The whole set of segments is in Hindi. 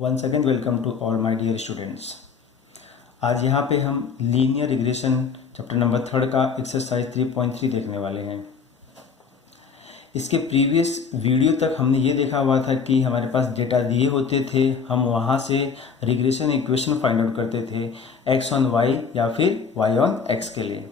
Once again welcome to all my dear students. आज यहाँ पे हम लीनियर रिग्रेशन चैप्टर नंबर 3 का एक्सरसाइज 3.3 देखने वाले हैं। इसके प्रीवियस वीडियो तक हमने ये देखा हुआ था कि हमारे पास डेटा दिए होते थे, हम वहाँ से रिग्रेशन इक्वेशन फाइंड आउट करते थे x ऑन y या फिर y ऑन x के लिए।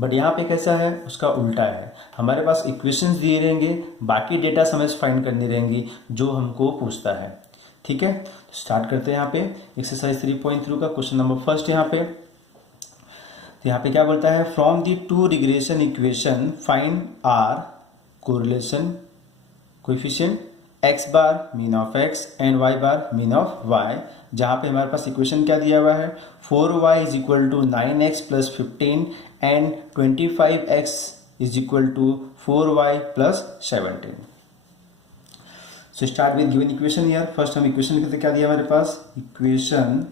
बट यहाँ पे कैसा है, उसका उल्टा है। हमारे पास इक्वेशंस दिए रहेंगे, बाकी डेटा हमें फाइंड करनी रहेंगी जो हमको पूछता है। ठीक है, स्टार्ट करते हैं। यहाँ पे एक्सरसाइज 3.3 का क्वेश्चन नंबर फर्स्ट यहाँ पे। तो यहाँ पे क्या बोलता है, from the to regression equation find R correlation coefficient x bar mean of x and y bar mean of y। जहाँ पे हमारे पास इक्वेशन क्या दिया हुआ है, 4y is equal to 9x plus 15 and 25x is equal to 4y plus 17। So start with given equation. यार फर्स्ट हम इक्वेशन लिखते, क्या दिया हमारे पास, equation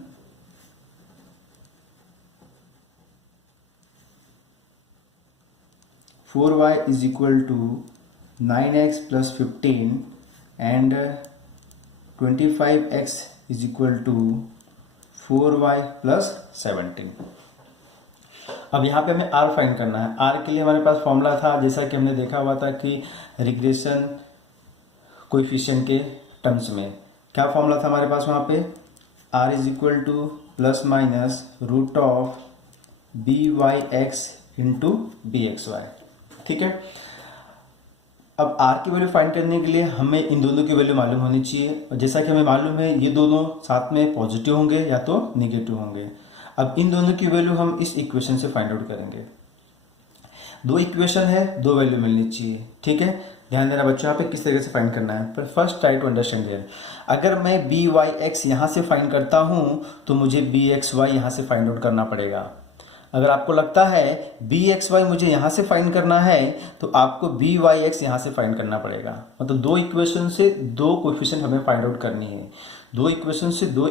four Y is equal to 9x plus 15 and 25x is equal to 4y plus 17। अब यहाँ पे हमें r फाइंड करना है। r के लिए हमारे पास फॉर्मूला था, जैसा कि हमने देखा हुआ था कि रिग्रेशन कोएफिशिएंट के टर्म्स में क्या फॉर्मूला था हमारे पास वहाँ पे, r is equal to plus minus root of B Y x into B x Y. ठीक है, अब r की वैल्यू फाइंड करने के लिए हमें इन दोनों की वैल्यू मालूम होनी चाहिए, और जैसा कि हमें मालूम है ये दोनों साथ में पॉजिटिव होंगे या तो निगेटिव होंगे। अब इन दोनों की वैल्यू हम इस इक्वेशन से फाइंड आउट करेंगे। दो इक्वेशन है, दो वैल्यू मिलनी चाहिए। ठीक है, ध्यान देना बच्चों, यहाँ पे किस तरीके से फाइंड करना है। पर first try to understand here. अगर मैं बी वाई एक्स यहाँ से फाइंड करता हूँ तो मुझे बी एक्स वाई यहाँ से फाइंड आउट करना पड़ेगा। अगर आपको लगता है बी एक्स वाई मुझे यहाँ से फाइंड करना है तो आपको बी वाई एक्स यहाँ से फाइंड करना पड़ेगा। मतलब दो इक्वेशन से दो कोएफिशिएंट हमें फाइंड आउट करनी है। दो इक्वेशन से दो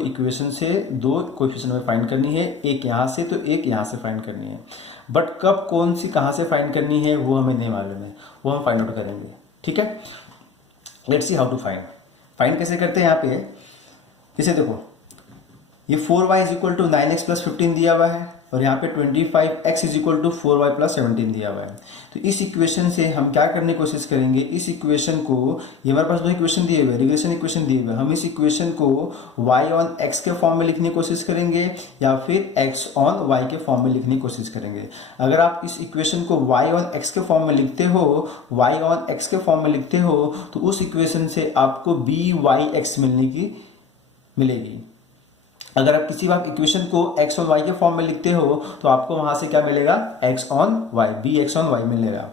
कोएफिशिएंट हमें फाइंड करनी है, एक यहाँ से तो एक यहाँ से फाइंड करनी है। बट कब कौन सी कहाँ से फाइंड करनी है वो हमें नहीं मालूम है, वो हम फाइंड आउट करेंगे। ठीक है, let's see how to find कैसे करते हैं। यहाँ पे जैसे देखो, ये 4y is equal to 9x plus 15 दिया हुआ है और यहाँ पे 25x is equal to 4y plus 17 दिया हुआ है। तो इस इक्वेशन से हम क्या करने की कोशिश करेंगे, इस इक्वेशन को, ये हमारे पास दो इक्वेशन दिए हुए, रिग्रेशन इक्वेशन दिए हुए, हम इस इक्वेशन को y ऑन x के फॉर्म में लिखने की कोशिश करेंगे या फिर x ऑन y के फॉर्म में लिखने की कोशिश करेंगे। अगर आप इस इक्वेशन को y ऑन x के फॉर्म में लिखते हो, y ऑन x के फॉर्म में लिखते हो तो उस इक्वेशन से आपको by(x) मिलेगी। अगर आप किसी बात इक्वेशन को x और y के फॉर्म में लिखते हो तो आपको वहां से क्या मिलेगा, x on y, bx on y मिलेगा।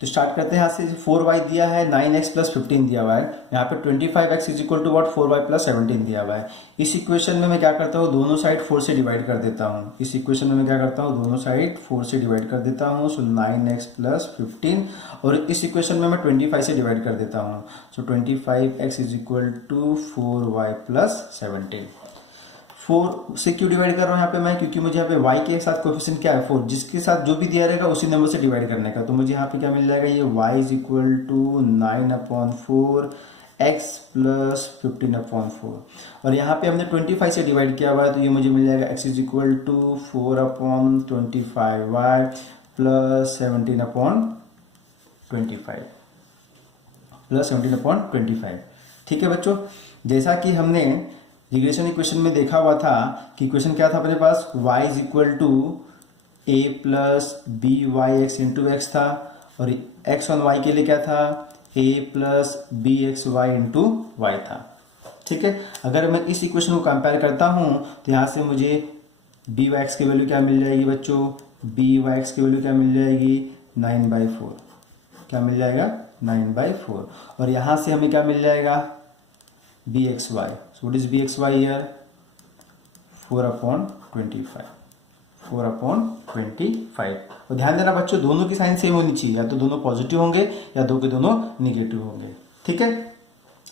तो स्टार्ट करते हैं यहाँ से। 4y दिया है, 9x प्लस 15 दिया हुआ है, यहाँ पे 25x is equal to what, 4y plus 17 दिया हुआ है। इस इक्वेशन में मैं क्या करता हूँ, दोनों साइड 4 से डिवाइड कर देता हूँ। इस इक्वेशन में मैं क्या करता हूँ, दोनों साइड 4 से डिवाइड कर देता हूँ। सो 9x प्लस 15, और इस इक्वेशन में मैं 25 से डिवाइड कर देता हूँ। So 25x is equal to 4y plus 17। 4 से क्यों डिवाइड कर रहा हूँ यहाँ पे मैं, क्योंकि मुझे यहाँ पे y के साथ कोएफिशिएंट क्या है, 4, जिसके साथ जो भी दिया रहेगा उसी नंबर से डिवाइड करने का। तो मुझे यहाँ पे क्या मिल जाएगा, ये y is equal to 9/4 x plus 15/4, और यहाँ पे हमने 25 से डिवाइड किया हुआ है तो ये मुझे मिल जाएगा x is equal to 4/25y plus 17/25। ठीक है बच्चों, जैसा कि हमने रिग्रेशन इक्वेशन में देखा हुआ था कि इक्वेशन क्या था अपने पास, y is equal to a plus B Y x into X था, और x ऑन y के लिए क्या था, a plus B x Y into Y था। ठीक है, अगर मैं इस इक्वेशन को कंपेयर करता हूँ तो यहाँ से मुझे बी वाई एक्स की वैल्यू क्या मिल जाएगी बच्चों, बी वाई एक्स की वैल्यू क्या मिल जाएगी, 9/4। क्या मिल जाएगा, 9/4, और यहाँ से हमें क्या मिल जाएगा, bxy। So what is bxy here, 4/25। और ध्यान देना बच्चों, दोनों की साइन सेम होनी चाहिए, या तो दोनों पॉजिटिव होंगे या दो के दोनों निगेटिव होंगे। ठीक है,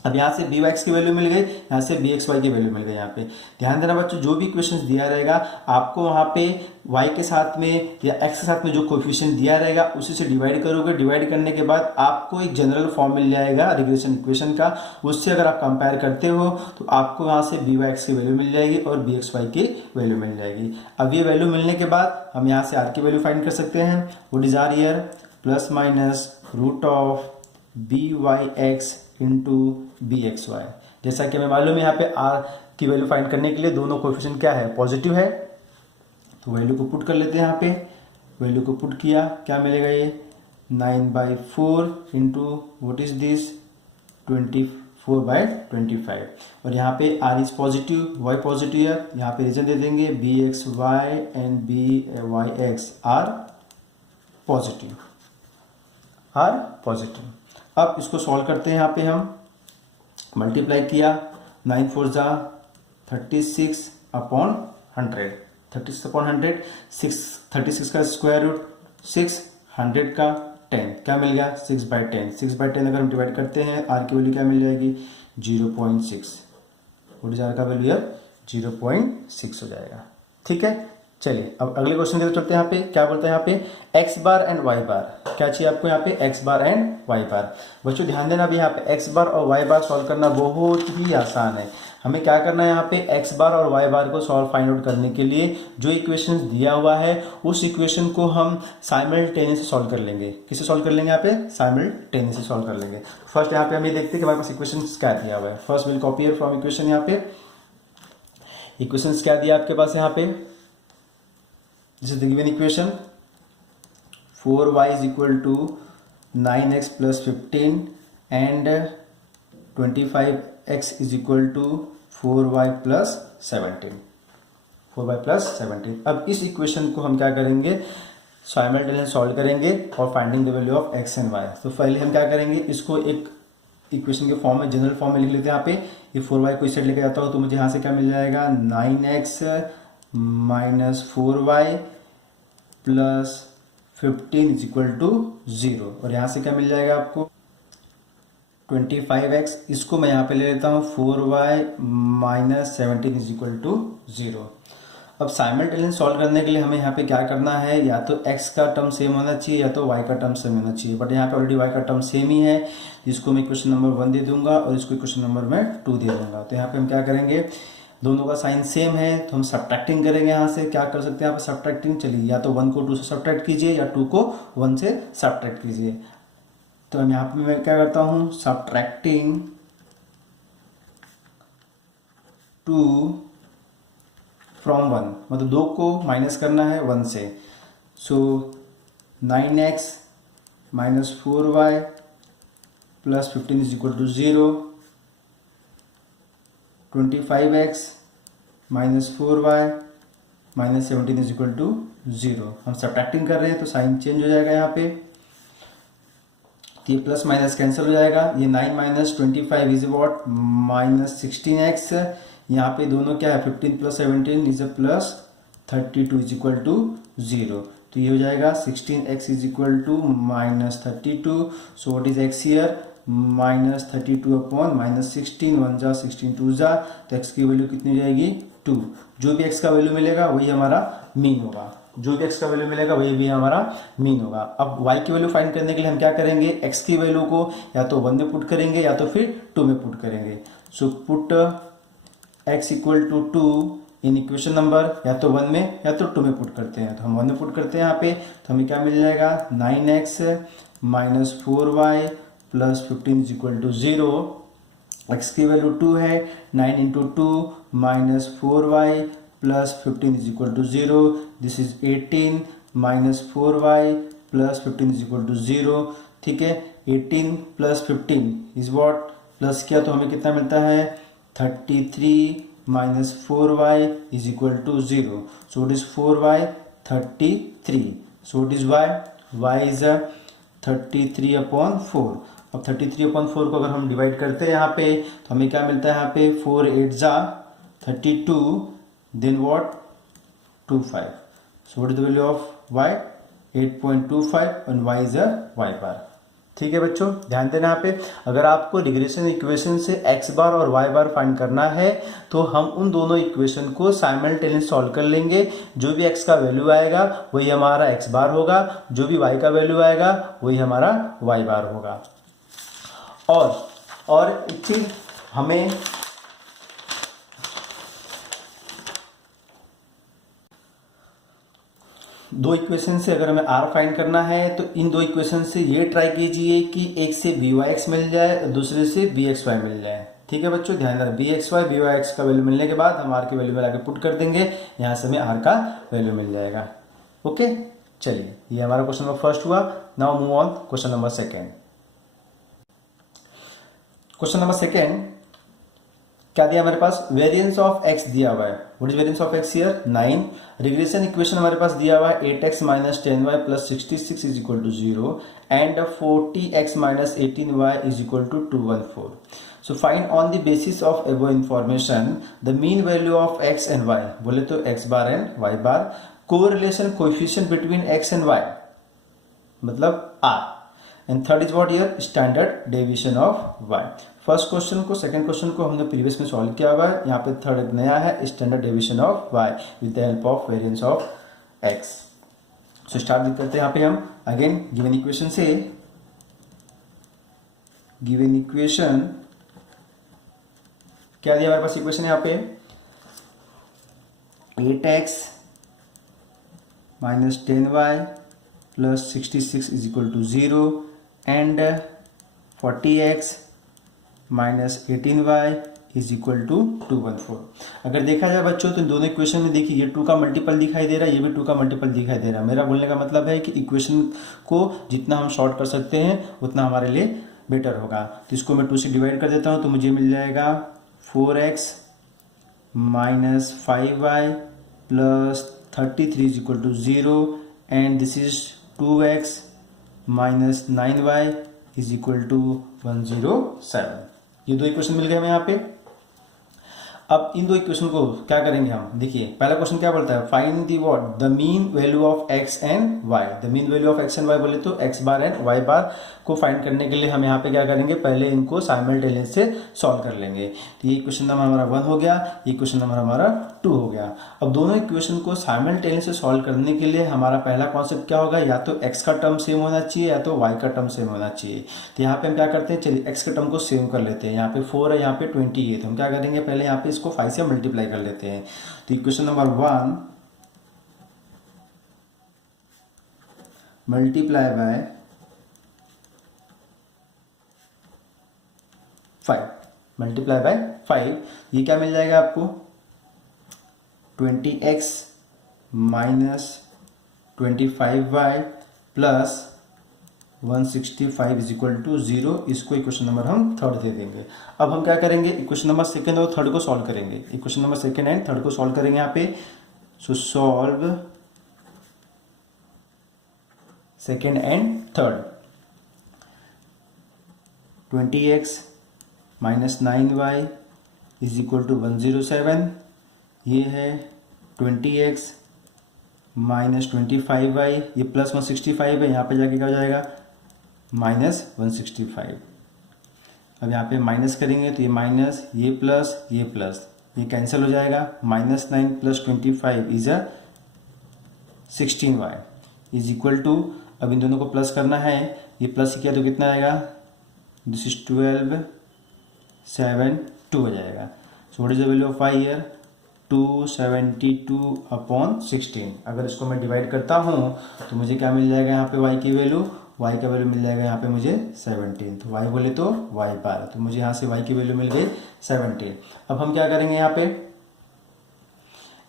अब यहाँ से बी वाई एक्स की वैल्यू मिल गई, यहाँ से बी एक्स वाई की वैल्यू मिल गई। यहाँ पे ध्यान देना बच्चों, जो भी इक्वेशन दिया रहेगा आपको वहाँ पे y के साथ में या x के साथ में जो कोफिशिएंट दिया रहेगा उसी से डिवाइड करोगे। डिवाइड करने के बाद आपको एक जनरल फॉर्म मिल जाएगा रिग्रेशन इक्वेशन का, उससे अगर आप कंपेयर करते हो तो आपको यहाँ से बी वाई एक्स की वैल्यू मिल जाएगी और बी एक्स वाई की वैल्यू मिल जाएगी। अब ये वैल्यू मिलने के बाद हम यहाँ से आर की वैल्यू फाइंड कर सकते हैं। What is R here? Plus minus root of B Y x into B x Y. जैसा कि हमें मालूम है यहाँ पे आर की वैल्यू फाइंड करने के लिए दोनों कोएफिशिएंट क्या है? पॉजिटिव है। तो वैल्यू को पुट कर लेते हैं। यहाँ पे वैल्यू को पुट किया, क्या मिलेगा? ये 9/4 इंटू वट इज दिस 24/25। और यहाँ पे R is positive, Y positive है। यहाँ पे रीजन दे देंगे B x Y and B Y X are positive, R positive. अब इसको सॉल्व करते हैं। यहाँ पे हम मल्टीप्लाई किया, 9 4 जा 36/100, 36/100, 36 का स्क्वायर रूट 6, 100 का 10, क्या मिल गया? 6/10। 6/10 अगर हम डिवाइड करते हैं आर की वैल्यू क्या मिल जाएगी? 0.6। व्हाट इज आर का वैल्यू? 0.6 हो जाएगा। ठीक है, चलिए अब अगले क्वेश्चन की तरफ चलते हैं। यहाँ पे क्या बोलता है? यहाँ पे एक्स बार एंड वाई बार, क्या चाहिए आपको? यहाँ पे एक्स बार एंड वाई बार। बच्चों ध्यान देना, अभी यहाँ पे एक्स बार और वाई बार सॉल्व करना बहुत ही आसान है। हमें क्या करना है? यहाँ पे एक्स बार और वाई बार को सॉल्व फाइंड आउट करने के लिए जो इक्वेशन दिया हुआ है उस इक्वेशन को हम साइमल्टेनियसली सॉल्व कर लेंगे। किसे सॉल्व कर लेंगे? यहाँ पे साइमल्टेनियसली सॉल्व कर लेंगे। फर्स्ट यहाँ पे हम ये देखते हैं कि हमारे पास इक्वेशन क्या दिया हुआ है। First will copy here from equation. यहाँ पे इक्वेशन क्या दिया आपके पास? यहाँ पे this is the given equation 4y is equal to 9x plus 15 and 25x is equal to 4y plus 17, 4y plus 17। अब इस इक्वेशन को हम क्या करेंगे? साइमल्टेनियसली सॉल्व करेंगे और finding the value of x and y। तो पहले हम क्या करेंगे? इसको एक इक्वेशन के फॉर्म में, जनरल फॉर्म में लिख लेते हैं। यहाँ पे ये 4y को इस साइड लेके जाता हूँ तो मुझे यहाँ से क्या मिल जाएगा? 9x minus 4y plus 15 is equal to 0। और यहाँ से क्या मिल जाएगा आपको? 25x। इसको मैं यहाँ पे ले लेता हूँ 4y minus 17 is equal to 0। अब साइमल्टेनियसली सॉल्व करने के लिए हमें यहाँ पे क्या करना है? या तो x का टर्म सेम होना चाहिए या तो y का टर्म सेम होना चाहिए। बट यहाँ पे ऑलरेडी y का टर्म सेम ही है, जिसको मैं इक्वेशन नंबर 1 दे दूंगा और इसको इक्वेशन नंबर मैं 2 दे दूंगा। तो यहाँ पे हम क्या करेंगे? दोनों का साइन सेम है तो हम सब्ट्रैक्टिंग करेंगे। यहाँ से क्या कर सकते हैं? यहाँ पे सब्ट्रैक्टिंग, चलिए या तो 1 को 2 से सब्ट्रैक्ट कीजिए या 2 को 1 से सब्ट्रैक्ट कीजिए। तो हम यहाँ पे मैं क्या करता हूँ? सब्ट्रैक्टिंग 2 फ्रॉम 1, मतलब 2 को माइनस करना है 1 से। So 9x minus 4y plus 15 is equal to 0, 25x minus 4y minus 17 is equal to 0। हम सब्ट्रैक्टिंग कर रहे हैं तो साइन चेंज हो जाएगा यहाँ पे, तो ये प्लस माइनस कैंसिल हो जाएगा। ये 9 minus 25 is what? Minus 16x। यहाँ पे दोनों क्या है? 15 plus 17 is a plus 32 is equal to 0। तो ये हो जाएगा 16x is equal to minus 32। So what is x here? Minus 32 upon minus 16, 1 जा 16 2 जा, तो x की वैल्यू कितनी जाएगी? 2। जो भी x का वैल्यू मिलेगा वही हमारा मीन होगा, जो भी x का वैल्यू मिलेगा वही भी हमारा मीन होगा। अब y की वैल्यू फाइंड करने के लिए हम क्या करेंगे? x की वैल्यू को या तो 1 में पुट करेंगे या तो फिर 2 में पुट करेंगे। So put x equal to 2 in equation number, या तो 1 में या तो 2 में पुट करते हैं। तो हम 1 में पुट करते हैं यहाँ पे, तो हमें क्या मिल जाएगा? 9x minus 4y plus 15 is equal to 0। x की वैल्यू 2 है, 9 into 2 minus 4y plus 15 is equal to 0। This is 18 minus 4y plus 15 is equal to 0। ठीक है, 18 प्लस 15 इज वॉट? प्लस किया तो हमें कितना मिलता है? 33 minus 4y is equal to 0। So what is 4y? 33। So what is y? y is 33 upon 4। अब 33 अपॉन 4 को अगर हम डिवाइड करते हैं यहाँ पे तो हमें क्या मिलता है? यहाँ पे 4 8 जा 32, then what? 25। So what is the value of y? 8.25 and y is a y bar। ठीक है बच्चों, ध्यान देना यहाँ पे। अगर आपको रिग्रेशन इक्वेशन से x बार और y बार फाइंड करना है तो हम उन दोनों इक्वेशन को साइमल्टेनियस सॉल्व कर लेंगे। जो भी x का वैल्यू आएगा वही हमारा x बार होगा, जो भी y का वैल्यू आएगा वही हमारा y बार होगा। और ठीक हमें दो इक्वेशन से अगर हमें r फाइंड करना है तो इन दो इक्वेशन से ये ट्राई कीजिए कि एक से byx मिल जाए और दूसरे से bxy मिल जाए। ठीक है बच्चों, ध्यान रखना, bxy byx का वैल्यू मिलने के बाद हम r की वैल्यू में लाके पुट कर देंगे, यहाँ से हमें r का वैल्यू मिल जाएगा। ओके, चलिए ये हमारा क्वेश्चन नंबर फर्स्ट हुआ। Now move on question number second. Question number second क्या दिया हमारे पास, वेरिएंस ऑफ x दिया हुआ है। What is variance of x here 9। Regression equation हमारे पास दिया हुआ है 8x minus 10y plus 66 is equal to 0 and 40x minus 18y is equal to 214। So find on the basis of above information the mean value of x and y। बोले तो x bar and y bar. Correlation coefficient between x and y मतलब r। And third is what here, standard deviation of y। First question को सेकंड क्वेश्चन को हमने प्रीवियस में सॉल्व किया हुआ है, यहाँ पे थर्ड एक नया है, standard deviation of y with the help of variance of x। So start करते हैं यहाँ पे हम अगेन गिवन इक्वेशन से। गिवन इक्वेशन क्या दिया हमारे पास इक्वेशन यहाँ पे, 8x minus 10y plus 66 is equal to 0 and 40x minus 18y is equal to 214। अगर देखा जाए बच्चों तो दोनों इक्वेशन में देखिए ये 2 का मल्टीपल दिखाई दे रहा है, ये भी 2 का मल्टीपल दिखाई दे रहा है। मेरा बोलने का मतलब है कि इक्वेशन को जितना हम शॉर्ट कर सकते हैं उतना हमारे लिए बेटर होगा। तो इसको मैं 2 से डिवाइड कर देता हूँ तो मुझे मिल जाएगा 4x minus 5y plus 33 is equal to 0 and this is 2x minus 9y is equal to 107। ये दो इक्वेशन मिल गए हमें यहाँ पे। अब इन दो इक्वेशन को क्या करेंगे हम, देखिए पहला क्वेश्चन क्या बोलता है, find the what the mean value of x and y। The mean value of x and y बोले तो x बार एंड y बार को फाइंड करने के लिए हम यहाँ पे क्या करेंगे, पहले इनको साइमल्टेनियस से सॉल्व कर लेंगे। तो ये क्वेश्चन नंबर हमारा 1 हो गया, ये क्वेश्चन नंबर हमारा 2 हो गया। अब दोनों इक्वेशन को साइमल्टेनियस से सॉल्व करने के लिए हमारा पहला कॉन्सेप्ट क्या होगा, या तो x का टर्म सेम होना चाहिए या तो y का टर्म सेम होना चाहिए। तो यहाँ पे हम क्या करते हैं, चलिए x का टर्म को सेम कर लेते हैं। यहाँ पे 4 है, यहाँ पे 20 है, तो हम क्या करेंगे, पहले यहाँ पे इसको 5 से मल्टीप्लाई कर लेते हैं। तो equation number 1 multiply by 5, multiply by 5, ये क्या मिल जाएगा आपको, 20x minus 25y plus 165 is equal to 0। इसको इक्वेशन नंबर हम थर्ड दे देंगे। अब हम क्या करेंगे, इक्वेशन नंबर सेकेंड और थर्ड को सॉल्व करेंगे। Equation number second and third को सॉल्व करेंगे यहाँ पे। So solve second and third. 20x minus 9y is equal to 107। ये है 20x माइनस 25y, ये प्लस 165 है, यहाँ पे जाके क्या हो जाएगा माइनस 165। अब यहाँ पे माइनस करेंगे तो ये माइनस, ये प्लस, ये कैंसिल हो जाएगा। Minus 9 plus 25 is 16y is equal to, अब इन दोनों को प्लस करना है, ये प्लस किया तो कितना आएगा, दिस इज 12 7 2 हो जाएगा। So what is the value of y here, 272 upon 16। अगर इसको मैं डिवाइड करता हूँ तो मुझे क्या मिल जाएगा, यहाँ पे y की वैल्यू, y का वैल्यू मिल जाएगा यहाँ पे मुझे 17। तो y बोले तो y बार, तो मुझे यहाँ से y की वैल्यू मिल गई 17। अब हम क्या करेंगे, यहाँ पे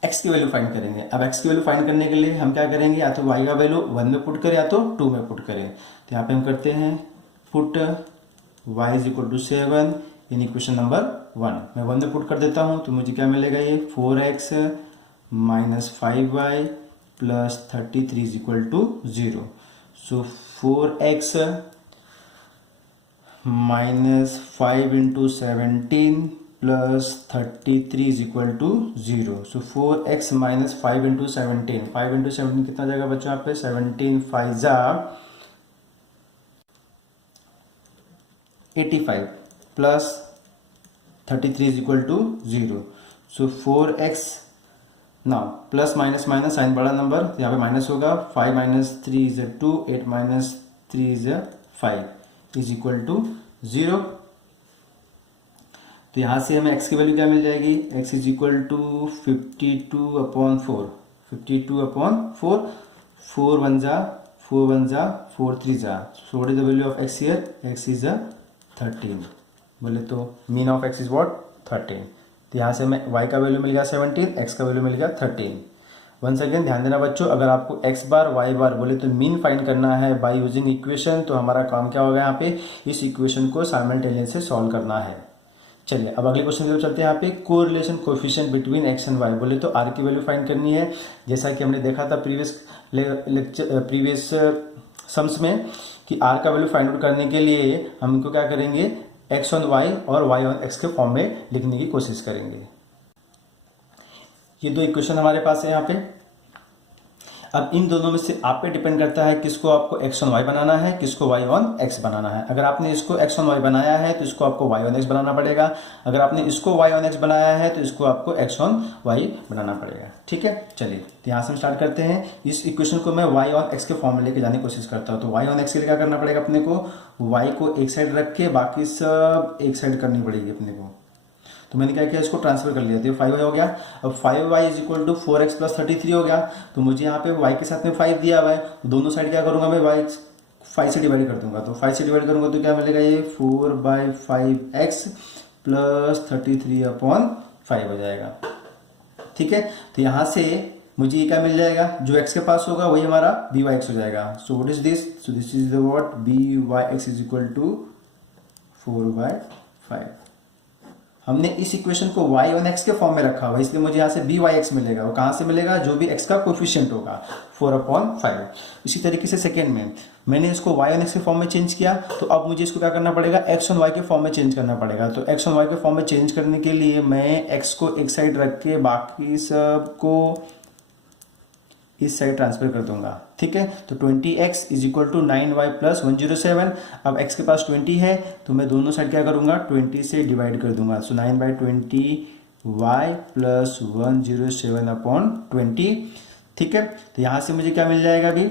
x की वैल्यू फाइंड करेंगे। अब x की वैल्यू फाइंड करने के लिए हम क्या करेंगे, या तो y का वैल्यू 1 में पुट करें या तो 2 में पुट करें। तो यहाँ पे हम करते हैं put y is equal to 7 in equation number 1। मैं 1 में पुट कर देता हूँ तो मुझे क्या मिलेगा, ये 4x minus 5y plus 33 is equal to 0। So 4x minus 5 into 17 plus 33 is equal to 0। So 4x minus 5 into 17, 5 into 17 कितना जाएगा बच्चों यहाँ पे, 17 5 जा 85 plus 33 is equal to 0. So 4x now plus minus minus sign बड़ा नंबर, तो यहाँ पे माइनस होगा. 5 minus 3 is 2, 8 minus 3 is 5 is equal to 0. तो यहाँ से हमें x की वैल्यू क्या मिल जाएगी, x इज इक्वल टू 52/4. 52/4. 4 1 जा 4 1 जा 4 3 जा. सो what is the value of x here, x is 13. बोले तो mean of x is what 13. तो यहाँ से हमें y का वैल्यू मिल गया 17, x का वैल्यू मिल गया 13. वंस अगेन ध्यान देना बच्चों, अगर आपको x बार y बार बोले तो मीन फाइंड करना है बाय यूजिंग इक्वेशन, तो हमारा काम क्या होगा, यहाँ पे इस इक्वेशन को साइमल्टेनियस से सॉल्व करना है. चलिए अब अगले क्वेश्चन की तरफ चलते हैं. यहाँ पे correlation coefficient between x and y, बोले तो r की वैल्यू फाइंड करनी है. जैसा कि हमने देखा था प्रीवियस सम्स में कि r का वैल्यू फाइंड आउट करने के लिए हमको क्या करेंगे, x ऑन y और y ऑन x के फॉर्म में लिखने की कोशिश करेंगे. ये दो इक्वेशन हमारे पास है यहाँ पे. अब इन दोनों में से आप पे डिपेंड करता है किसको आपको x ऑन y बनाना है, किसको y ऑन x बनाना है. अगर आपने इसको x ऑन y बनाया है तो इसको आपको y ऑन x बनाना पड़ेगा. अगर आपने इसको y ऑन x बनाया है तो इसको आपको x ऑन y बनाना पड़ेगा. ठीक है, चलिए तो यहाँ से हम स्टार्ट करते हैं. इस इक्वेशन को मैं y ऑन x के फॉर्म में लेके जाने की कोशिश करता हूँ. तो y ऑन x के लिए क्या करना पड़ेगा अपने को, y को एक साइड रख के बाकी सब एक साइड करनी पड़ेगी अपने को. तो मैंने क्या किया, इसको ट्रांसफर कर लिया. तो 5y हो गया. अब 5y is equal to 4x plus 33 हो गया. तो मुझे यहाँ पे y के साथ में 5 दिया हुआ है. तो दोनों साइड क्या करूंगा मैं, y 5 से डिवाइड कर दूंगा. तो 5 से डिवाइड करूंगा तो क्या मिलेगा, ये 4/5x प्लस 33/5 हो जाएगा. ठीक है, तो यहाँ से मुझे ये क्या मिल जाएगा, जो x के पास होगा वही हमारा byx हो जाएगा. So what is this, so this is the what byx is equal to 4/5. हमने इस इक्वेशन को y ऑन x के फॉर्म में रखा हुआ, इसलिए मुझे यहाँ से byx मिलेगा. वो कहाँ से मिलेगा, जो भी x का कोफिशिएंट होगा 4/5. इसी तरीके से सेकेंड में मैंने इसको y ऑन x के फॉर्म में चेंज किया, तो अब मुझे इसको क्या करना पड़ेगा, x ऑन y के फॉर्म में चेंज करना पड़ेगा. तो x ऑन y के फॉर्म में चेंज करने के लिए मैं x को एक साइड रख के बाकी सब को इस साइड ट्रांसफर कर दूंगा. ठीक है, तो 20x is equal to 9y plus 107. अब x के पास 20 है तो मैं दोनों साइड क्या करूंगा, 20 से डिवाइड कर दूंगा. सो 9/20y प्लस 107/20. ठीक है, तो यहां से मुझे क्या मिल जाएगा अभी,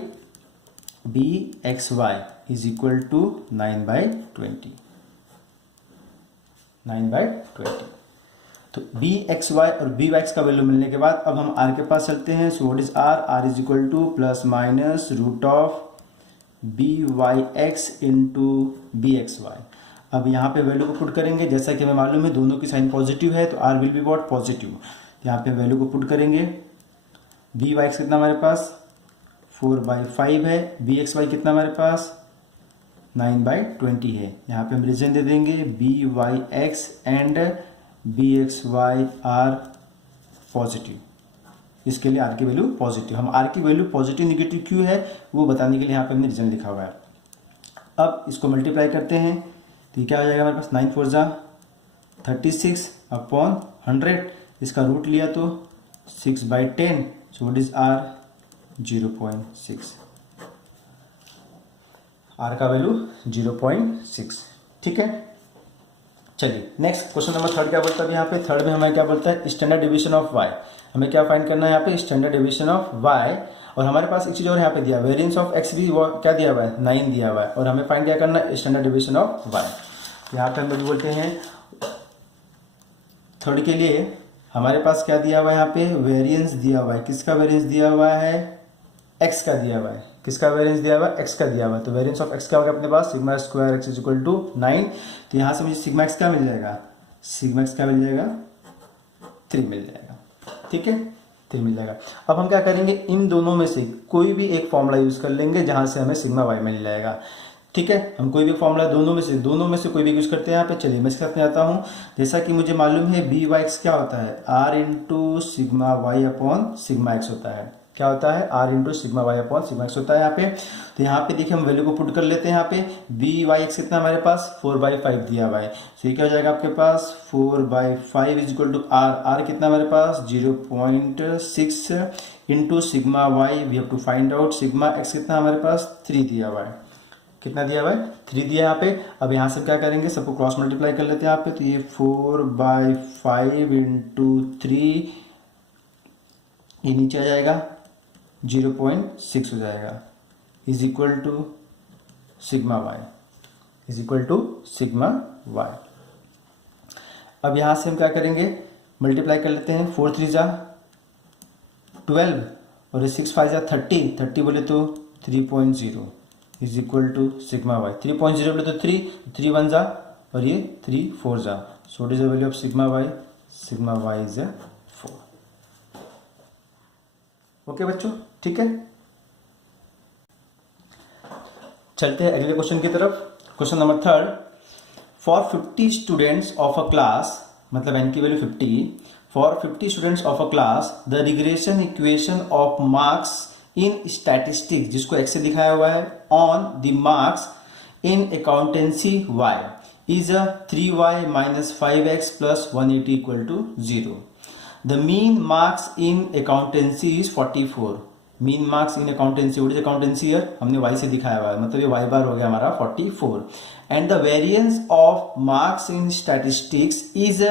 bxy इज इक्वल टू 9/20. तो bxy और byx का वैल्यू मिलने के बाद अब हम r के पास चलते हैं. So what is r is equal to plus minus root of byx into bxy. अब यहाँ पे वैल्यू को पुट करेंगे, जैसा कि हमें मालूम है दोनों की साइन पॉजिटिव है तो r will be what positive. यहाँ पे वैल्यू को पुट करेंगे. byx कितना हमारे पास 4/5 है, bxy कितना हमारे पास 9/20 है. यहाँ पे हम रीजन दे देंगे byx and bxy are positive. इसके लिए r की वैल्यू पॉजिटिव. हम r की वैल्यू पॉजिटिव निगेटिव क्यों है वो बताने के लिए यहाँ पे हमने रीजन लिखा हुआ है. अब इसको मल्टीप्लाई करते हैं तो ये क्या हो जाएगा हमारे पास, 9 4 जा 36/100. इसका रूट लिया तो 6/10. सो व्हाट इज r 0.6. r का वैल्यू 0.6. ठीक है, चलिए नेक्स्ट क्वेश्चन नंबर थर्ड क्या बोलता है यहाँ पे. थर्ड में हमें क्या बोलता है, स्टैंडर्ड डिवीजन ऑफ y. हमें क्या फाइंड करना है यहाँ पे, स्टैंडर्ड डिवीजन ऑफ y. और हमारे पास एक चीज और यहाँ पे दिया, वेरिएंस ऑफ x भी क्या दिया हुआ है, 9 दिया हुआ है. और हमें फाइंड क्या करना है, स्टैंडर्ड डिवीजन ऑफ y. यहाँ पे हम लोग बोलते हैं थर्ड के लिए हमारे पास क्या दिया हुआ है, यहाँ पे वेरिएंस दिया हुआ है. किसका वेरिएंस दिया हुआ है, x का दिया हुआ है. किसका वेरिएंस दिया हुआ है, x का दिया हुआ है. तो वेरिएंस ऑफ x क्या होगा अपने पास, sigma square x is equal to 9. तो यहाँ से मुझे सिग्मा x क्या मिल जाएगा, सिग्मा x क्या मिल जाएगा 3 मिल जाएगा. ठीक है, 3 मिल जाएगा. अब हम क्या करेंगे, इन दोनों में से कोई भी एक फॉर्मूला यूज कर लेंगे जहां से हमें सिग्मा y मिल जाएगा. ठीक है, हम कोई भी फॉर्मूला दोनों में से कोई भी यूज करते हैं यहाँ पे. चलिए मैं इसके साथ में आता हूँ. जैसा कि मुझे मालूम है byx क्या होता है, r into sigma y upon sigma x होता है. क्या होता है, r into sigma y upon sigma x होता है यहाँ पे. तो यहाँ पे देखिए हम वैल्यू को पुट कर लेते हैं. यहाँ पे byx कितना हमारे पास 4/5 दिया हुआ है. तो ये क्या हो जाएगा आपके पास 4/5 इज इक्वल टू r कितना हमारे पास 0.6 into sigma y we have to find out. Sigma x कितना हमारे पास 3 दिया हुआ है. कितना दिया हुआ है 3 दिया यहाँ पे। अब यहाँ से क्या करेंगे, सबको क्रॉस मल्टीप्लाई कर लेते हैं यहाँ पे, तो ये 4/5 इंटू 3, ये नीचे आ जाएगा 0.6 हो जाएगा, is equal to sigma y, is equal to sigma y. अब यहाँ से हम क्या करेंगे, मल्टीप्लाई कर लेते हैं, 4 3 जा 12 और 6 5 जा 30 बोले तो 3.0 is equal to sigma y. 3.0 बोले तो 3 1 जा और ये 3 4 जा, so it is the value of sigma y is 4। Okay बच्चों, ठीक है। चलते हैं अगले क्वेश्चन की तरफ। Question number 3, for 50 students of a class, मतलब n की वैल्यू 50, for 50 students of a class the regression equation of marks in statistics, जिसको x से दिखाया हुआ है, on the marks in accountancy y is 3y minus 5x plus 180 equal to 0। The mean marks in accountancy is 44। Mean marks in accountancy, what is accountancy here, हमने y से दिखाया हुआ है, मतलब ये y बार हो गया हमारा 44। And the variance of marks in statistics is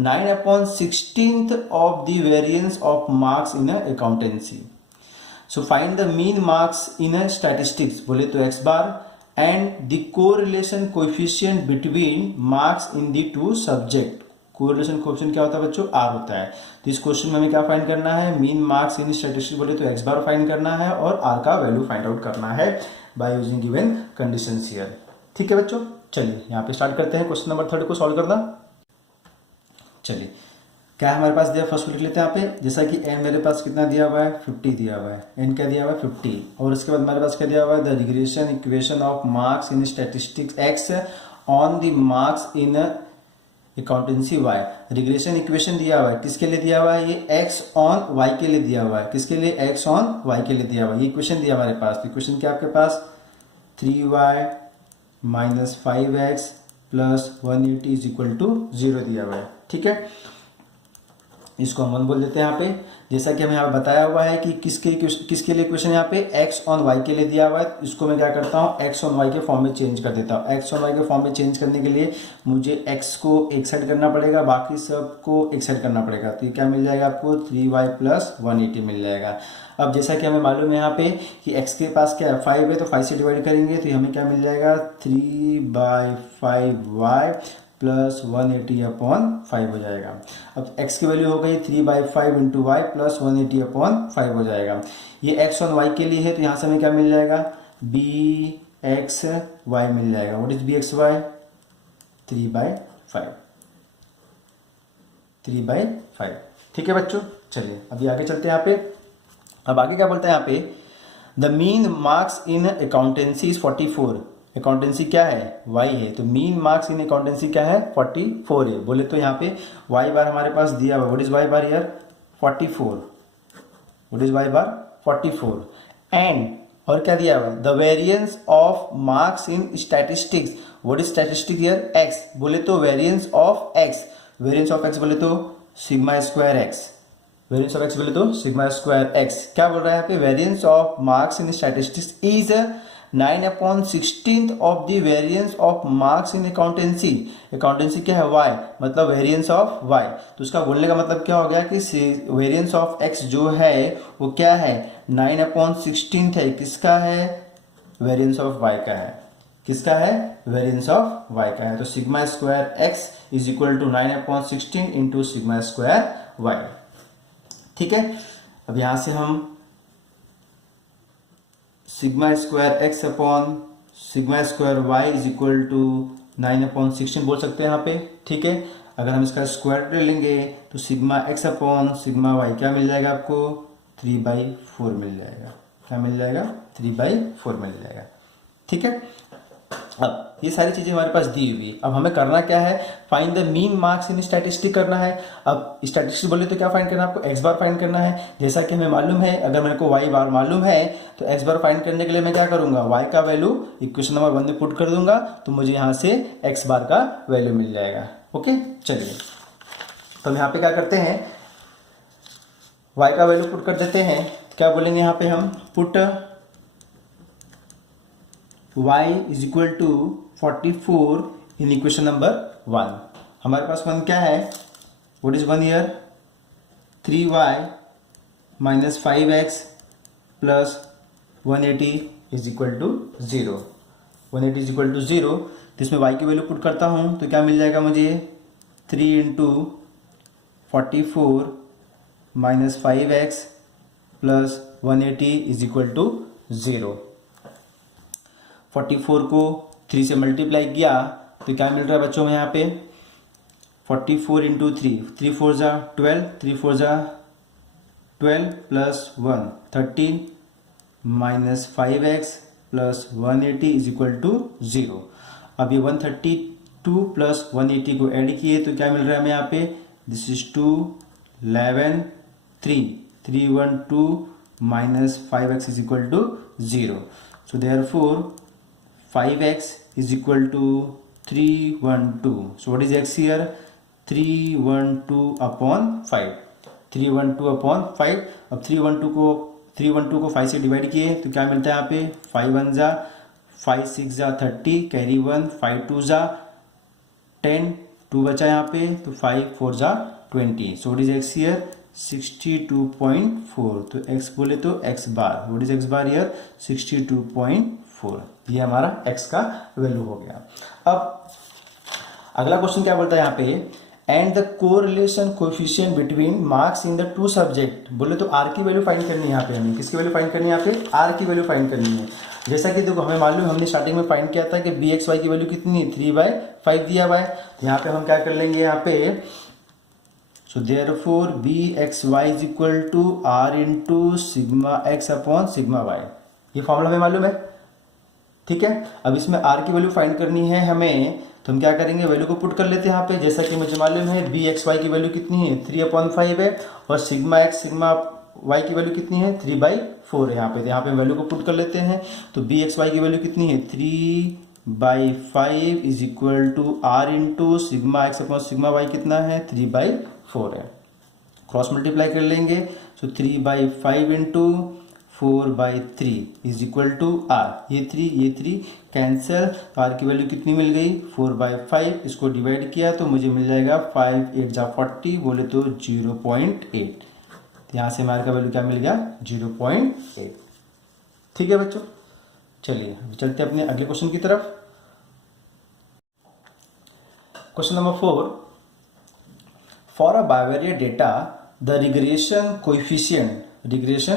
9/16 of the variance of marks in accountancy. So find the mean marks in statistics, बोले तो x bar, and the correlation coefficient between marks in the two subject. Correlation coefficient क्या होता है बच्चों, r होता है। तो इस क्वेश्चन में हमें क्या फाइंड करना है, मीन मार्क्स इन स्टैटिस्टिक्स बोले तो x बार फाइंड करना है और r का वैल्यू फाइंड आउट करना है by using given conditions here. ठीक है बच्चों, चलिए यहाँ पे स्टार्ट करते हैं क्वेश्चन नंबर 3 को सॉल्व करना। चलिए क्या है हमारे पास दिया, फर्स्ट लिख लेते हैं यहाँ पे, जैसा कि n मेरे पास कितना दिया हुआ है 50 दिया हुआ है, n क्या दिया हुआ है 50, और उसके बाद हमारे पास क्या दिया हुआ है, the regression equation of marks in statistics x on the marks in accountancy y। Regression equation दिया हुआ है, किसके लिए दिया हुआ है, ये x ऑन y के लिए दिया हुआ है, किसके लिए, x ऑन y के लिए दिया हुआ है। ये इक्वेशन दिया हमारे पास, तो इक्वेशन क्या आपके पास 3y minus 5x plus 180 is equal to 0 दिया हुआ है। ठीक है, इसको हम 1 बोल देते हैं यहाँ पे, जैसा कि हमें यहाँ बताया हुआ है कि किसके लिए क्वेश्चन यहाँ पे x ऑन y के लिए दिया हुआ है। इसको मैं क्या करता हूँ, x ऑन y के फॉर्म में चेंज कर देता हूँ। x ऑन y के फॉर्म में चेंज करने के लिए मुझे x को एक साइड करना पड़ेगा, बाकी सब को एक साइड करना पड़ेगा, तो ये क्या मिल जाएगा आपको 3y प्लस 180 मिल जाएगा। अब जैसा कि हमें मालूम है यहाँ पे कि x के पास क्या है 5 है, तो 5 से डिवाइड करेंगे तो हमें क्या मिल जाएगा 3/5y प्लस 180/5 हो जाएगा। अब x की वैल्यू हो गई 3/5 इंटू वाई प्लस 180/5 हो जाएगा। ये x ऑन y के लिए है, तो यहाँ से हमें क्या मिल जाएगा bxy मिल जाएगा। What is bxy, 3/5। ठीक है बच्चों, चलिए अभी आगे चलते हैं यहाँ पे। अब आगे क्या बोलते हैं यहाँ पे, the mean marks in accountancy is 44। Accountancy क्या है, y है, तो मीन मार्क्स इन अकाउंटेंसी क्या है 44 है। बोले तो यहाँ पे y बार हमारे पास दिया हुआ, what is y bar here 44, what is y bar 44, and और क्या दिया हुआ है, the variance of marks in statistics, what is statistic here x, बोले तो variance of x, variance of x बोले तो sigma square x, variance of x बोले तो सिग्मा स्क्वायर x। क्या बोल रहा है यहाँ पे, variance of marks in statistics is 9/16 of the variance of marks in accountancy. Accountancy क्या है y, मतलब वेरिएंस ऑफ y, तो उसका बोलने का मतलब क्या हो गया कि वेरिएंस ऑफ x जो है वो क्या है 9/16 है, किसका है, वेरिएंस ऑफ y का है, किसका है, वेरिएंस ऑफ y का है। तो sigma square x is equal to 9/16 into sigma square y। ठीक है, अब यहां से हम sigma square x upon sigma square y is equal to 9/16 बोल सकते हैं यहाँ पे। ठीक है, अगर हम इसका स्क्वायर ले लेंगे तो sigma x upon sigma y क्या मिल जाएगा आपको 3/4 मिल जाएगा। क्या मिल जाएगा 3/4 मिल जाएगा। ठीक है, अब ये सारी चीजें हमारे पास दी हुई। अब हमें करना क्या है, find the mean marks in statistic करना है। अब स्टैटिस्टिक बोले तो क्या फाइंड करना है आपको, एक्स बार फाइंड करना है। जैसा कि हमें मालूम है, अगर मेरे को वाई बार मालूम है तो एक्स बार फाइंड करने के लिए मैं क्या करूंगा, वाई का वैल्यू इक्वेशन नंबर 1 में पुट कर दूंगा, तो मुझे यहाँ से एक्स बार का वैल्यू मिल जाएगा। ओके, चलिए तो हम यहाँ पे क्या करते हैं, वाई का वैल्यू पुट कर देते हैं। क्या बोलेंगे यहाँ पे हम, put y is equal to 44 in equation number 1। हमारे पास वन क्या है, what is one here, 3y minus 5x plus 180 is equal to 0। 180 is equal to 0, तो इसमें y की वैल्यू पुट करता हूँ तो क्या मिल जाएगा मुझे, 3 into 44 minus 5x plus 180 is equal to 0। 44 को 3 से मल्टीप्लाई किया तो क्या मिल रहा है बच्चों में यहाँ पे, 44 इंटू 3 4 जा 12, 3 4 जा 12 plus 1 13 minus 5x plus 180 is equal to 0। अब ये 132 प्लस 180 को ऐड किए तो क्या मिल रहा है हमें यहाँ पे, this is 2 11 3 312 minus 5x is equal to 0। So therefore 5x is equal to 312। So what is x here, 312 upon 5, 312 upon 5। अब 312 को 5 से डिवाइड किए तो क्या मिलता है यहाँ पे, 5 1 जा 5 6 जा 30 कैरी 1, 5 2 जा 10 2 बचा यहाँ पे तो 5 4 जा 20। सो व्हाट इज x here, 62.4। तो x बोले तो x bar, what is x bar here, 62.4। ये हमारा x का वैल्यू हो गया। अब अगला क्वेश्चन क्या बोलता है यहाँ पे, and the correlation coefficient between marks in the two subject. बोले तो r की वैल्यू फाइंड करनी है यहाँ पे, हमें किसकी वैल्यू फाइंड करनी है यहाँ पे, r की वैल्यू फाइंड करनी है। जैसा कि देखो हमें मालूम, हमने स्टार्टिंग में फाइंड किया था कि bxy की वैल्यू कितनी है, 3/5 दिया हुआ है। यहाँ पे हम क्या कर लेंगे यहाँ पे, so therefore bxy is equal to r into sigma x upon sigma y। ये फॉर्मूला हमें मालूम है, ठीक है। अब इसमें r की वैल्यू फाइंड करनी है हमें, तो हम क्या करेंगे, वैल्यू को पुट कर लेते हैं यहाँ पे। जैसा कि मुझे मालूम है bxy की वैल्यू कितनी है, 3/5 है, और सिग्मा x सिग्मा y की वैल्यू कितनी है, 3/4 है यहाँ पे। तो यहाँ पे वैल्यू को पुट कर लेते हैं, तो bxy की वैल्यू कितनी है, 3/5 is equal to r into sigma x upon sigma y कितना है, 3/4 है। क्रॉस मल्टीप्लाई कर लेंगे, so 3/5 into 4/3 is equal to r। ये 3 कैंसिल, तो r की वैल्यू कितनी मिल गई, 4/5। इसको डिवाइड किया तो मुझे मिल जाएगा 5 8 जा 40, बोले तो 0.8। यहाँ से हमारे का वैल्यू क्या मिल गया, 0.8। ठीक है बच्चों, चलिए चलते अपने अगले क्वेश्चन की तरफ। Question number 4, for a bivariate data the regression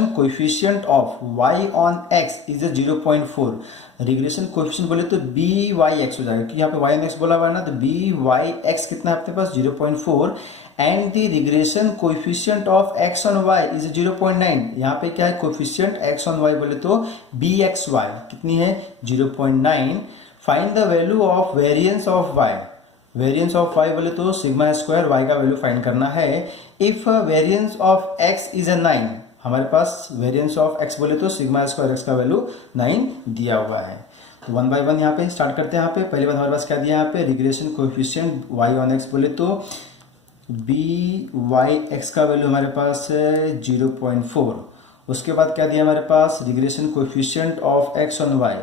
coefficient of y on x is 0.4। Regression coefficient बोले तो by(x) हो जाएगा, क्योंकि यहाँ पे y on x बोला हुआ है ना, तो by(x) कितना है अपने पास, 0.4। And the regression coefficient of x on y is 0.9। यहाँ पे क्या है, कोएफिशिएंट x ऑन y बोले तो bxy कितनी है, 0.9। Find the value of variance of y। Variance of y बोले तो सिग्मा स्क्वायर y का वैल्यू फाइंड करना है। If variance of x is 9, हमारे पास वेरिएंस ऑफ x बोले तो सिग्मा स्क्वायर x का वैल्यू 9 दिया हुआ है। तो 1 बाय 1 यहाँ पे स्टार्ट करते हैं। यहाँ पे पहली बात हमारे पास क्या दिया, यहाँ पे regression coefficient y on x बोले तो by(x) का वैल्यू हमारे पास है 0.4। उसके बाद क्या दिया हमारे पास, regression coefficient of x on y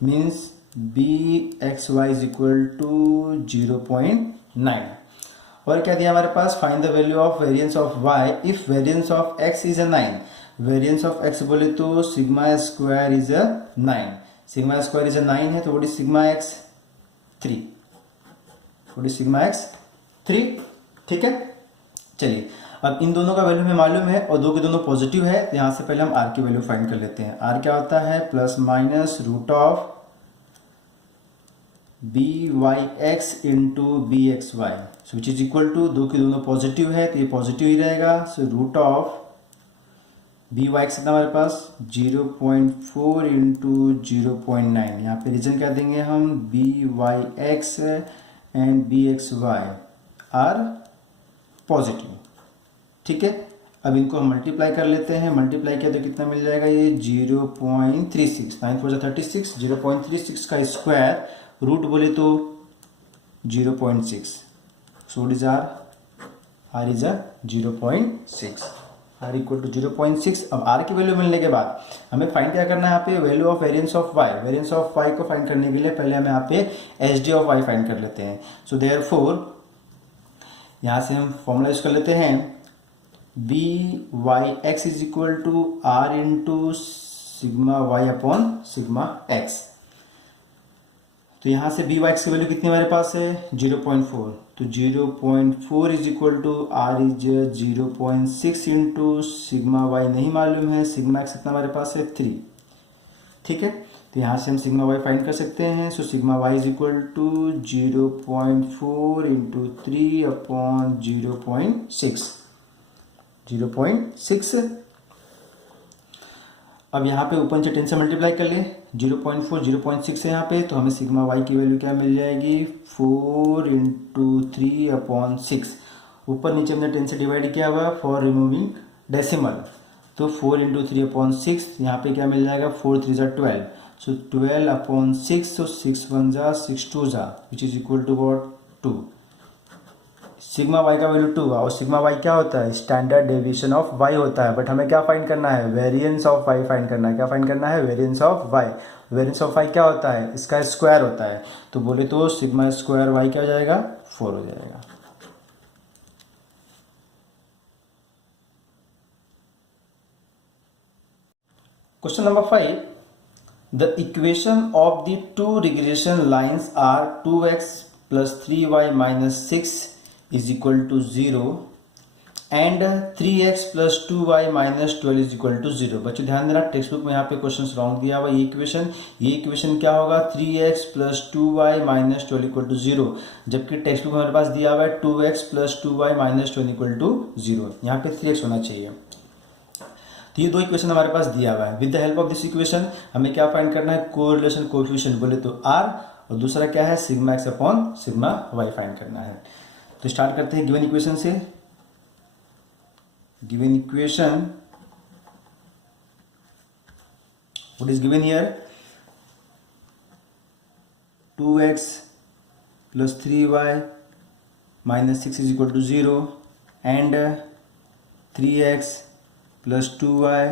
means bxy is equal to 0.9। और क्या दिया हमारे पास, find the value of variance of y if variance of x is 9। Variance of x बोले तो sigma square is 9। Sigma square is 9 है, तो what is sigma x, 3। What is sigma x, 3। ठीक है, चलिए अब इन दोनों का वैल्यू हमें मालूम है और दो के दोनों पॉजिटिव है, तो यहां से पहले हम r की वैल्यू फाइंड कर लेते हैं। r क्या होता है, plus minus root of by(x) into bxy which is equal to, दो के दोनों पॉजिटिव है तो ये पॉजिटिव ही रहेगा। सो रूट ऑफ by(x) कितना हमारे पास 0.4 इंटू 0.9। यहाँ पे रीजन क्या देंगे हम, by(x) and bxy are positive. ठीक है, अब इनको हम मल्टीप्लाई कर लेते हैं। मल्टीप्लाई किया तो कितना मिल जाएगा, ये 0.36, 9 4 36, 0.36 का स्क्वायर रूट बोले तो 0.6। So is r is 0.6। r equal to 0.6। अब r की वैल्यू मिलने के बाद हमें फाइंड क्या करना है यहाँ पे, value of variance of y। Variance of y को फाइंड करने के लिए पहले हम यहाँ पे H D of y find कर लेते हैं। सो देयरफॉर यहाँ से हम फॉर्मूला यूज कर लेते हैं, b Y x is equal to r into sigma y upon sigma x. तो यहाँ से बी वाई एक्स की वैल्यू कितनी हमारे पास है, 0.4। तो 0.4 is equal to r is 0.6 into sigma y नहीं मालूम है, सिग्मा एक्स कितना हमारे पास है 3। ठीक है, तो यहाँ से हम सिग्मा वाई फाइंड कर सकते हैं। So sigma y is equal to 0.4 into 3 upon 0.6। अब यहाँ पे ऊपर से 10 से मल्टीप्लाई कर ले, 0.4 0.6 है यहाँ पे, तो हमें सिग्मा वाई की वैल्यू क्या मिल जाएगी, 4 इंटू 3 अपॉन 6। ऊपर नीचे हमने 10 से डिवाइड किया हुआ फॉर रिमूविंग डेसिमल, तो 4 इंटू 3 अपॉन 6, यहाँ पे क्या मिल जाएगा, 4 3 ज़ा 12। सो 12 अपॉन 6, सो 6 1 ज़ा 6 2 ज़ा which is equal to what 2। Sigma y का वैल्यू 2 और सिग्मा वाई क्या होता है, स्टैंडर्ड डेविएशन ऑफ वाई होता है। बट हमें क्या फाइंड करना है, वेरिएंस ऑफ वाई फाइंड करना है। क्या फाइंड करना है, variance of y. Variance of y क्या होता है, इसका स्क्वायर होता है। तो बोले तो सिग्मा स्क्वायर वाई क्या हो जाएगा, 4 हो जाएगा। Question number 5, the equation of the two regression lines are 2x plus 3y minus 6 is equal to 0 and 3x plus 2y minus 12 is equal to 0। बच्चों ध्यान देना, टेक्स्ट बुक में यहाँ पे क्वेश्चन रॉन्ग दिया हुआ। ये इक्वेशन क्या होगा, 3x plus 2y minus 12 equal to 0, जबकि टेक्स्ट बुक में हमारे पास दिया हुआ है 2x plus 2y minus 12 equal to 0। यहाँ पे 3x होना चाहिए। तो ये दो इक्वेशन हमारे पास दिया हुआ है। With the help of this equation हमें क्या फाइंड करना है, कोरिलेशन कोएफिशिएंट बोले तो r, और दूसरा क्या है, sigma x upon sigma y find करना है। तो स्टार्ट करते हैं गिवन इक्वेशन से। Given equation, what is given here, 2x plus 3y minus 6 is equal to 0 and 3x plus 2y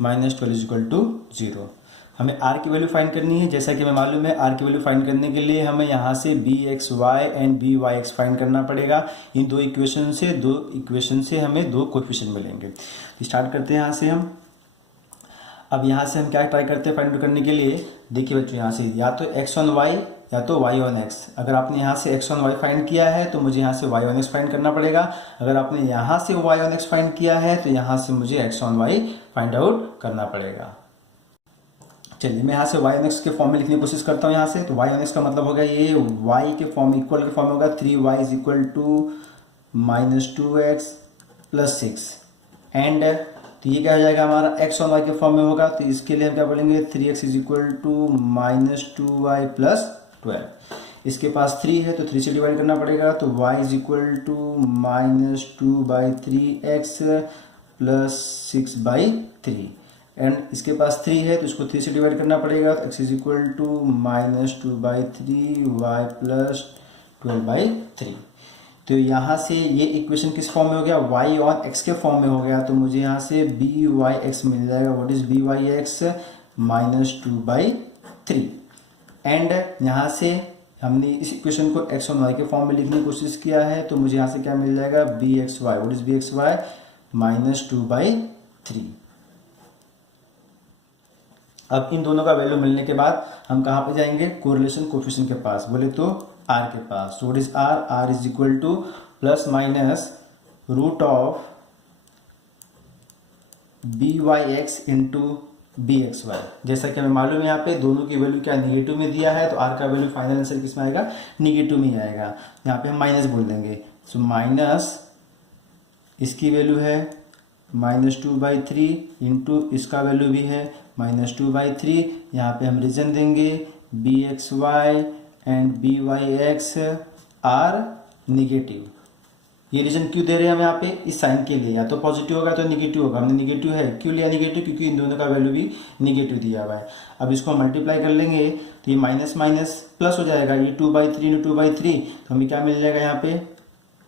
minus 12 is equal to 0। हमें r की वैल्यू फाइंड करनी है। जैसा कि हमें मालूम है, r की वैल्यू फाइंड करने के लिए हमें यहाँ से bxy एंड byx फाइंड करना पड़ेगा। इन दो इक्वेशन से हमें दो कोएफिशिएंट मिलेंगे। स्टार्ट करते हैं यहाँ से हम। अब यहाँ से हम क्या ट्राई करते हैं फाइंड करने के लिए, देखिए बच्चों, यहाँ से या तो x ऑन y या तो y ऑन x। अगर आपने यहाँ से x ऑन y फाइंड किया है तो मुझे यहाँ से y ऑन x फाइंड करना पड़ेगा। अगर आपने यहाँ से y ऑन x फाइंड किया है तो यहाँ से मुझे x on y find out करना पड़ेगा। चलिए मैं यहाँ से y ऑन x के फॉर्म में लिखने की कोशिश करता हूँ यहाँ से। तो y ऑन x का मतलब होगा ये y के फॉर्म इक्वल के फॉर्म में होगा 3y is equal to minus 2x plus 6 and, तो ये क्या हो जाएगा हमारा x ऑन y के फॉर्म में होगा। तो इसके लिए हम क्या बोलेंगे, 3x is equal to minus 2y plus 12। इसके पास 3 है तो 3 से डिवाइड करना पड़ेगा। तो y is equal to minus 2/3x plus 6/3 and इसके पास 3 है तो इसको 3 से डिवाइड करना पड़ेगा। तो x is equal to minus 2/3y plus 12/3। तो यहाँ से ये इक्वेशन किस फॉर्म में हो गया, y ऑन x के फॉर्म में हो गया। तो मुझे यहाँ से byx मिल जाएगा। What is byx, minus 2/3 and यहाँ से हमने इस इक्वेशन को x ऑन y के फॉर्म में लिखने की कोशिश किया है। तो मुझे यहाँ से क्या मिल जाएगा, bxy। What is bxy, minus 2/3। अब इन दोनों का वैल्यू मिलने के बाद हम कहाँ पे जाएंगे, कोरिलेशन कोएफिशिएंट के पास, बोले तो r के पास। So what is r is equal to plus minus root of byx into bxy। जैसा कि हमें मालूम है यहाँ पे दोनों की वैल्यू क्या निगेटिव में दिया है, तो r का वैल्यू फाइनल आंसर किस में आएगा, निगेटिव में ही आएगा। यहाँ पे हम माइनस बोल देंगे। सो माइनस इसकी वैल्यू है माइनस 2/3 इंटू इसका वैल्यू भी है माइनस 2/3। यहाँ पे हम रीजन देंगे bxy and byx are negative. ये रीजन क्यों दे रहे हैं हम यहाँ पे, इस साइन के लिए, या तो पॉजिटिव होगा तो निगेटिव होगा। हमने निगेटिव है, क्यों लिया निगेटिव, क्योंकि इन दोनों का वैल्यू भी निगेटिव दिया हुआ है। अब इसको मल्टीप्लाई कर लेंगे तो ये माइनस माइनस प्लस हो जाएगा, ये 2/3 इंटू 2/3, तो हमें क्या मिल जाएगा यहाँ पे,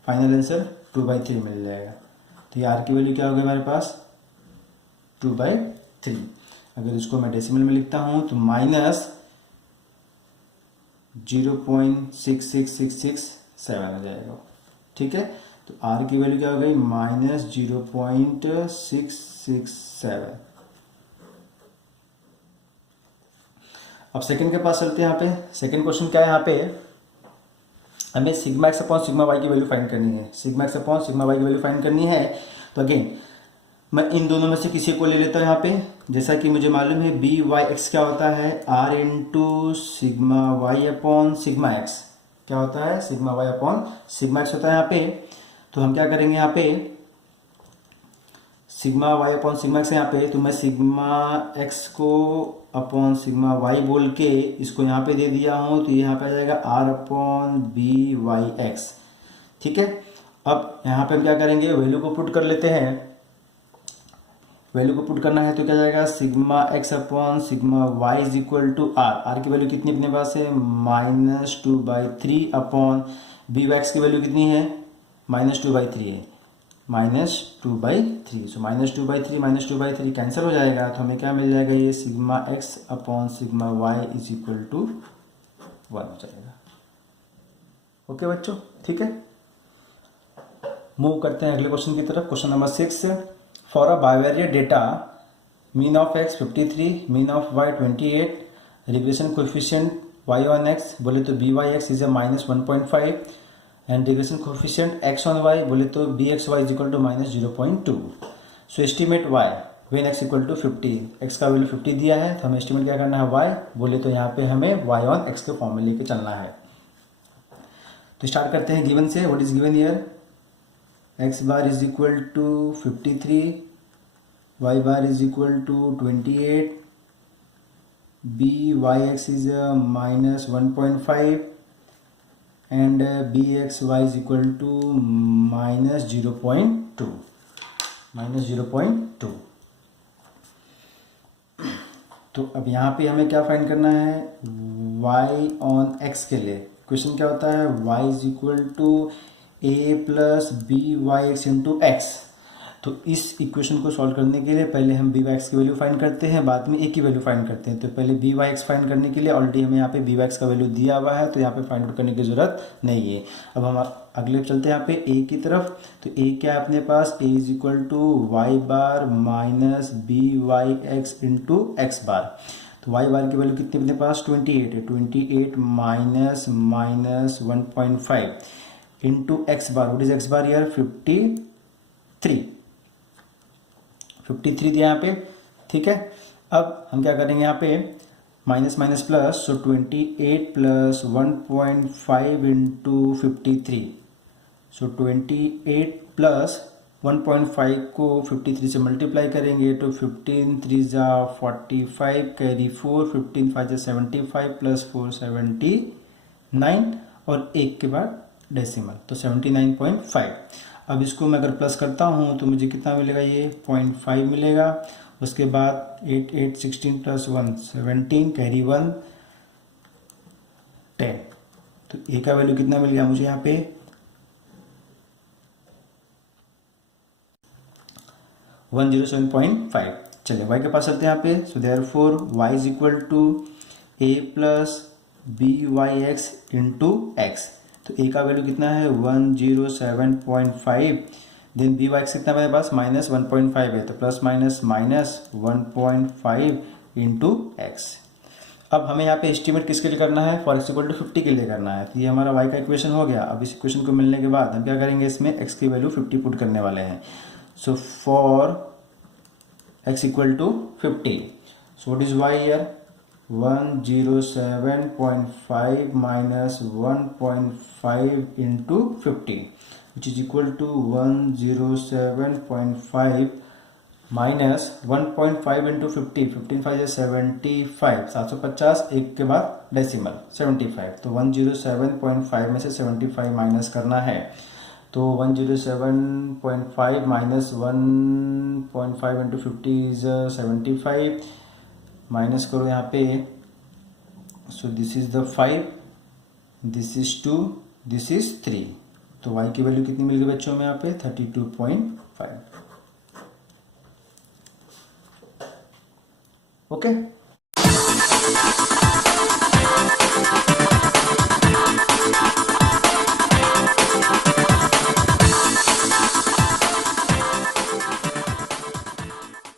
फाइनल आंसर 2/3 मिल जाएगा। तो ये आर की वैल्यू क्या होगी हमारे पास, -2/3। अगर इसको मैं डेसिमल में लिखता हूँ तो -0.66667 हो जाएगा। ठीक है, तो r की वैल्यू क्या हो गई, -0.667। अब सेकंड के पास चलते हैं। यहाँ पे सेकंड क्वेश्चन क्या है, यहाँ पे हमें sigma x upon sigma y की वैल्यू फाइंड करनी है। Sigma x upon sigma y की वैल्यू फाइंड करनी है। तो अगेन मैं इन दोनों में से किसी को ले लेता हूँ। यहाँ पे जैसा कि मुझे मालूम है बी वाई एक्स क्या होता है, r into sigma y upon sigma x क्या होता है, sigma y upon sigma x होता है यहाँ पे। तो हम क्या करेंगे, यहाँ पे sigma y upon sigma x यहाँ पे, तो मैं सिग्मा एक्स को अपॉन सिग्मा वाई बोल के इसको यहाँ पे दे दिया हूँ, तो यहाँ पे आ जाएगा r upon b Y x. ठीक है, अब यहाँ पे हम क्या करेंगे, वैल्यू को पुट कर लेते हैं। वैल्यू को पुट करना है तो क्या जाएगा, sigma x upon sigma y is equal to r. R की वैल्यू कितनी अपने पास है, -2/3 अपॉन बी वाई एक्स की वैल्यू कितनी है, -2/3 है, -2/3। सो -2/3 कैंसिल हो जाएगा, तो हमें क्या मिल जाएगा, ये sigma x upon sigma y is equal to 1 हो जाएगा। ओके बच्चों, ठीक है, मूव करते हैं अगले क्वेश्चन की तरफ। Question number 6, for a bivariate data mean of x 53, mean of y 28, regression coefficient y on x बोले तो b Y x is a -1.5 and regression coefficient x on y बोले तो b x y is equal to -0.2। So estimate y when x equal to 50। X का वैल्यू 50 दिया है, तो हमें एस्टिमेट क्या करना है, वाई बोले तो यहाँ पे हमें वाई ऑन एक्स के फॉर्म में लेके चलना है। तो स्टार्ट करते हैं गिवन से। What is given here, x bar is equal to 53, y bar is equal to 28, b Y x is -1.5 and bxy is equal to -0.2। तो अब यहाँ पे हमें क्या फाइंड करना है, y ऑन x के लिए क्वेश्चन क्या होता है, y is equal to a plus B Y x into x. तो इस इक्वेशन को सॉल्व करने के लिए पहले हम बी वाई एक्स की वैल्यू फाइंड करते हैं, बाद में ए की वैल्यू फाइंड करते हैं। तो पहले बी वाई एक्स फाइंड करने के लिए ऑलरेडी हमें यहाँ पे बी वाई एक्स का वैल्यू दिया हुआ है, तो यहाँ पे फाइंड आउट करने की जरूरत नहीं है। अब हम अगले चलते हैं यहाँ पे ए की तरफ। तो ए क्या है अपने पास, A is equal to Y bar minus B Y x into X bar. तो वाई बार की वैल्यू कितनी अपने पास, 28 है, 28 minus -1.5 into X bar. What is X bar यार, 53 दिया यहाँ पे। ठीक है, अब हम क्या करेंगे यहाँ पे, माइनस माइनस प्लस, सो 28 प्लस 1.5 इंटू 53। सो 28 प्लस 1.5 को 53 से मल्टीप्लाई करेंगे तो 15 3 जा 45 कैरी 4, 15 5 जा 75 प्लस 4 79 और एक के बाद डेसिमल, तो 79.5। अब इसको मैं अगर प्लस करता हूँ तो मुझे कितना मिलेगा, ये 0.5 मिलेगा। उसके बाद 8 8 16 प्लस 1 17 कैरी 1 10। तो ए का वैल्यू कितना मिल गया मुझे यहाँ पे, 107.5। चलिए वाई के पास चलते हैं यहाँ पे। So therefore y is equal to a plus B Y x into x. तो ए का वैल्यू कितना है, 107.5। देन बी वाई एक्स कितना मेरे पास, -1.5 है, तो प्लस माइनस -1.5 इंटू एक्स। अब हमें यहाँ पे एस्टिमेट किसके लिए करना है, फॉर एक्स इक्वल टू 50 के लिए करना है। तो ये हमारा वाई का इक्वेशन हो गया। अब इस इक्वेशन को मिलने के बाद हम क्या करेंगे, इसमें एक्स की वैल्यू 50 पुट करने वाले हैं। So for x equal to 50, so what is y here, 107.5 minus 1.5 into 50 which is equal to 107.5 minus 1.5 into 50, 15 5 is 75, 750 एक के बाद डेसिमल 75। तो 107.5 में से 75 माइनस करना है। तो 107.5 माइनस 1.5 इंटू 50 इज 75, माइनस करो यहाँ पे। सो this is the 5, this is 2, this is 3। तो y की वैल्यू कितनी मिल गई बच्चों में यहाँ पे, 32.5। ओके।